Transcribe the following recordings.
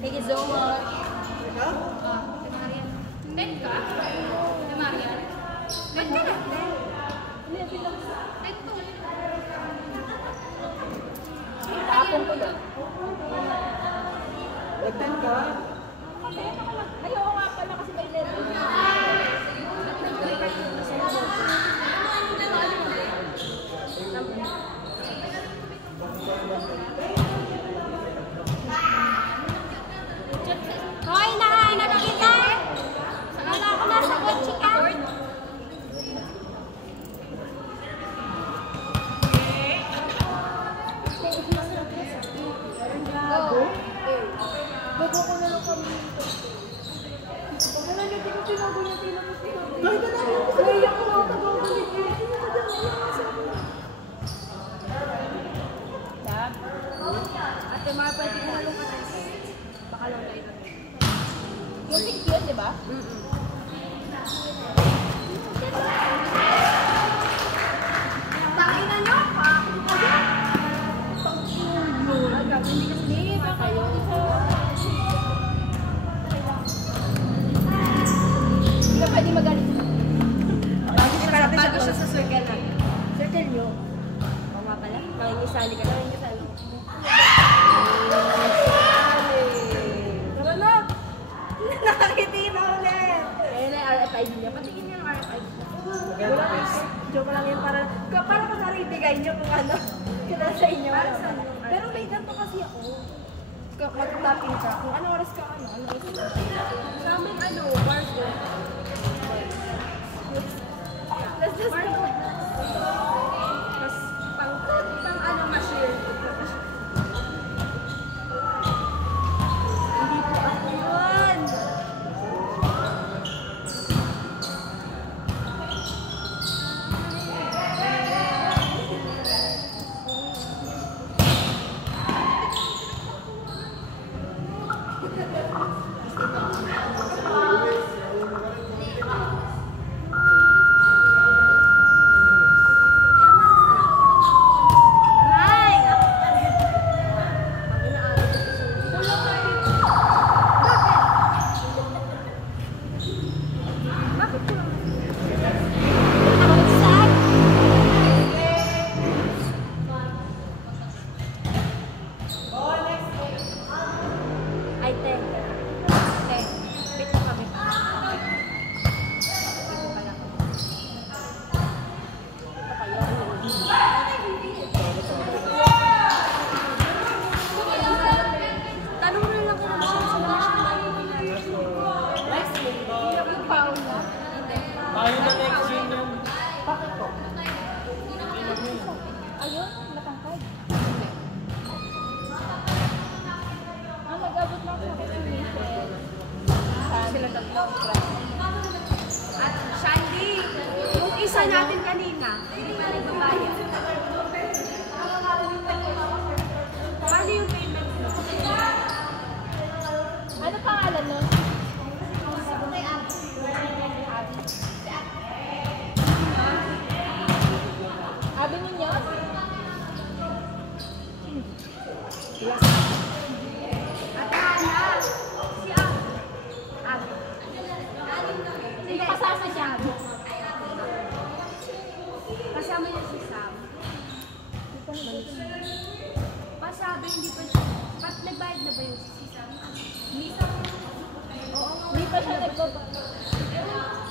Thank you so much. Ten ka? Si Marian? Ten ka na? Ten to. Tapong ko doon. Ten ka? Ayoko nga pala kasi may level. Hoy, nakahanap kita! Wala ko na sa kotse ka! Bago ko na lang kami. Pag na lang hindi ko tinagulat, hindi na mo tinagulat. Kahit na lang ako sa iyak ko lang tagagulit. Dab? Ate Mar, pwede mo halong ka na. Baka lang tayo kami. Yung pink yun, di ba? Takin na nyo! Hindi kasi ba kayo? Hindi ka pwede magalit. Bago siya sa circle natin. Circle nyo. Oo nga pala. Nangingisali ka. Nangingisali. Tara na! Nakakiti na ulit! Ayan na yung RFID niya. Patingin niya yung RFID niya. Joke lang yun para ka naribigay nyo kung ano. Kaya sa inyo. Pero may ganito kasi ako. Mag-tapping ka. Kung ano oras ka, ano oras ka. Sa amin, bars doon. Let's just go. Tapos, pang ma-share. Hindi po ako yun. isa natin kanina. Hindi pa rin babayad. Paano yung payment mo? Ano pangalan nun? Abi ninyo? At Hana, si Abi. Sino kasama siya? Kasama niya si Sam. Pasabi, hindi pa pat nagbayad na ba yun si Sam? Hindi pa siya nagbabayad.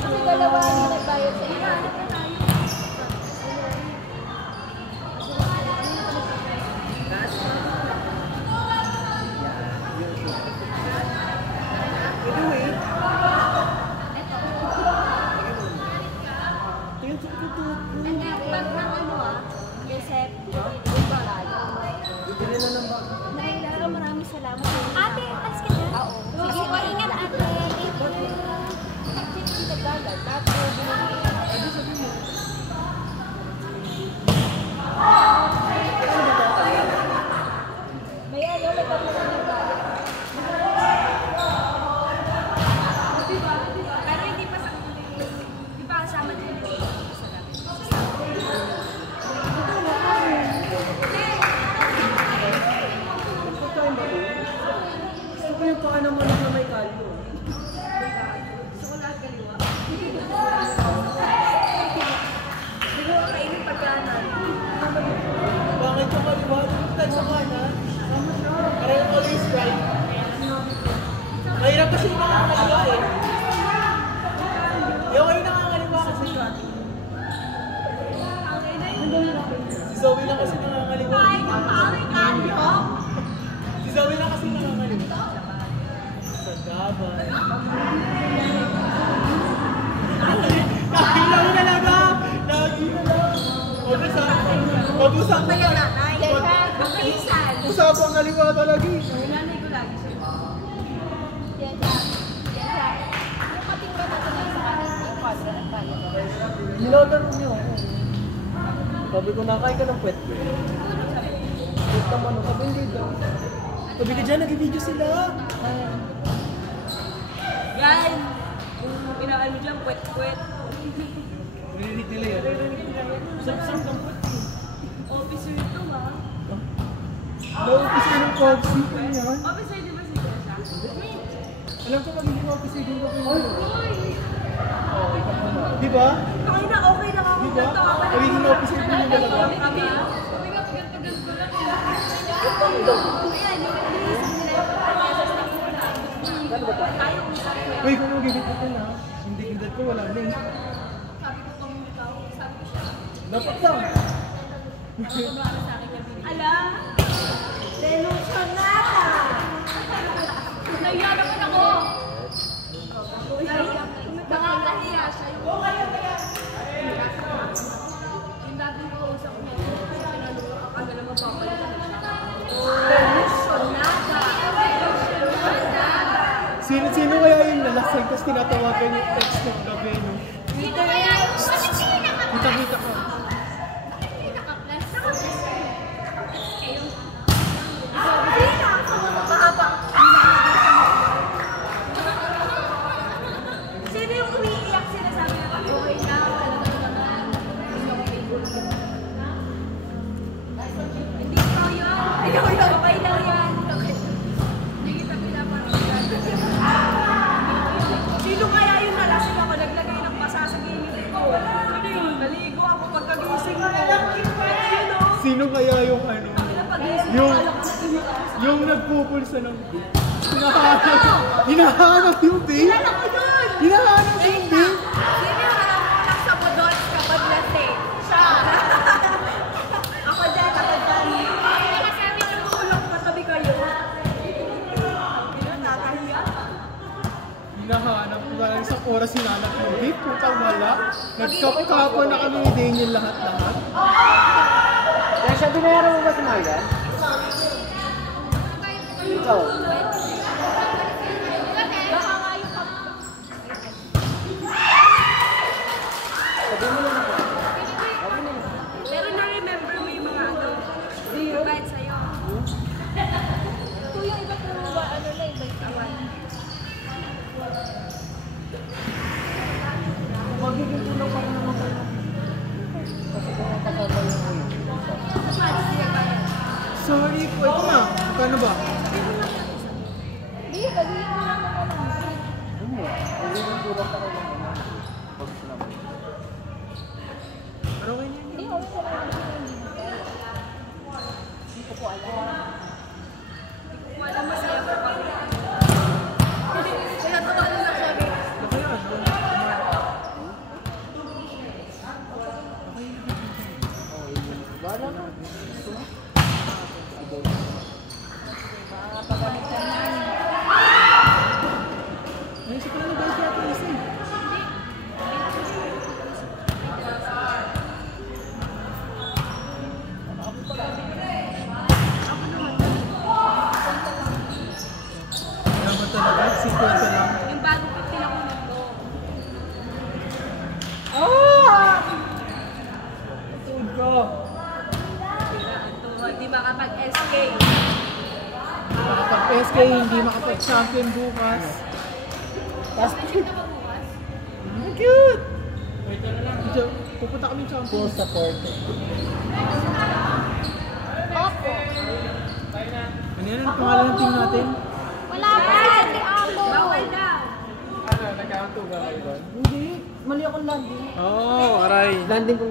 Kasi dalawa hindi nagbayad sa iba. Maraming salamat. Ate, alis ka na? Oo. Sige, ingat ate. May ano, may patuloy ng bayad. Pero hindi pa sa di pa kasama din yung Gusto ko yung paa naman na may kalyo. gusto ko lahat kaliwa. Siguro kainin pagkanan. Bakit yung kaliwa? Dito tayo sa kanan. Para yung always right. Mahirap kasi yung nakakaliwa eh. Yung kayo nakakaliwa kasi. Si Zoe lang kasi nakakaliwa. Si Zoe lang kasi nakakaliwa. Sa gabay. Lagi lang talaga! Lagi na lang! Mag-usap Kayo nanay. Magpinsan. Usapang kaliwa talaga eh. Yung nanay ko lagi siya. Yan siya. Yung katingin natin na sa kanin, yung kwadra ng bayad. Nilalaro niyo ako. Sabi ko, nakain ka ng puwet-puwet. Puwet naman ako. Sabi hindi daw. Sabi ka dyan, nag-video sila. Yan! Pinakal mo dyan, puwet-puwet. Rinig nila yun. Sarap-sarap ng puwet. Officer ito ba? Na-officer ng Cogsy. Ano yan? Officer di ba siya? Alam ko magiging officer din ko kung Di ba? Okay na, okay na ako. Di ba? Magiging officer din yung dalawa. Sabi nga, pagkat-pagkat ko lang. Ayan, yung nag-iisip nila yung pagkakasas na muna. Tayo kung saan ko. Uy, kung magiging ito na, hindi kindat ko, wala na eh. Sabi ko kung ikaw, sabi ko siya. Dapat lang. Ala! Delusionada! Naiya naman ako! Nakakahiya siya. Yung dati ko usap ko, akala naman papalitan na siya. Delusionada! Delusionada! Sino kaya yung nalasag tapos tinatawagan yung text ng gabi, no? Sino kaya yung Kita-kita ko. Sino yung umiiyak sinasabi na okay na, alam mo naman. Hindi ko yun. Ayaw yun. Okay lang yan. Hindi kita pinapanood. Sino kaya yung nalasing ako naglagay ng pasa sa gilid ko? Ano yun? Naligo ako pagkagising ko. Sino? Sino kaya yung ano? Pagising Yung- ko, alam ko na Yung nagpupulsa ng hinahanap yung babe? Kilala ko yun! Hinahanap yung babe? Sino oras sinanap yung gift, putang wala. Nagkapkapo na kami ni Daniel lahat-lahat. Kaya siya, binayaran mo ba si Morgan? Ikaw? Sabi mo lang ako. Pero na-remember mo yung mga ano, bayad sa'yo. Ito yung iba puro ba, ano na, iba yung awan. Magiging tulong pa rin naman kayo. Kasi kung kasama yung ngayon. Sorry po, ito na. Magkano ba? Hindi, gagawin mo lang naman ang Hindi. Magiging tulong pa rin naman. Pero okay na yun. Hindi, ako sa mga hindi ko po alam. Wala masaya pa pa. Kaya totoo lang sabi. Okay yan. Wala na. Ay, isa pala nag-ayos yata isa eh. Naman talaga, 50 lang. Yung bago pa pinakunan ko. Tuod ko. Ito, di makapag-SK. Makapag-SK, hindi makapag-champion bukas. Tapos, ang cute! Medyo, pupunta kami champion. Full support. Opo. Ano yan? Ang pangalan ng team natin? Wala pa si Amo. Bawal daw. Ano, nag-count ba kayo doon? Hindi. Mali akong landing. Oo, aray. Landing ko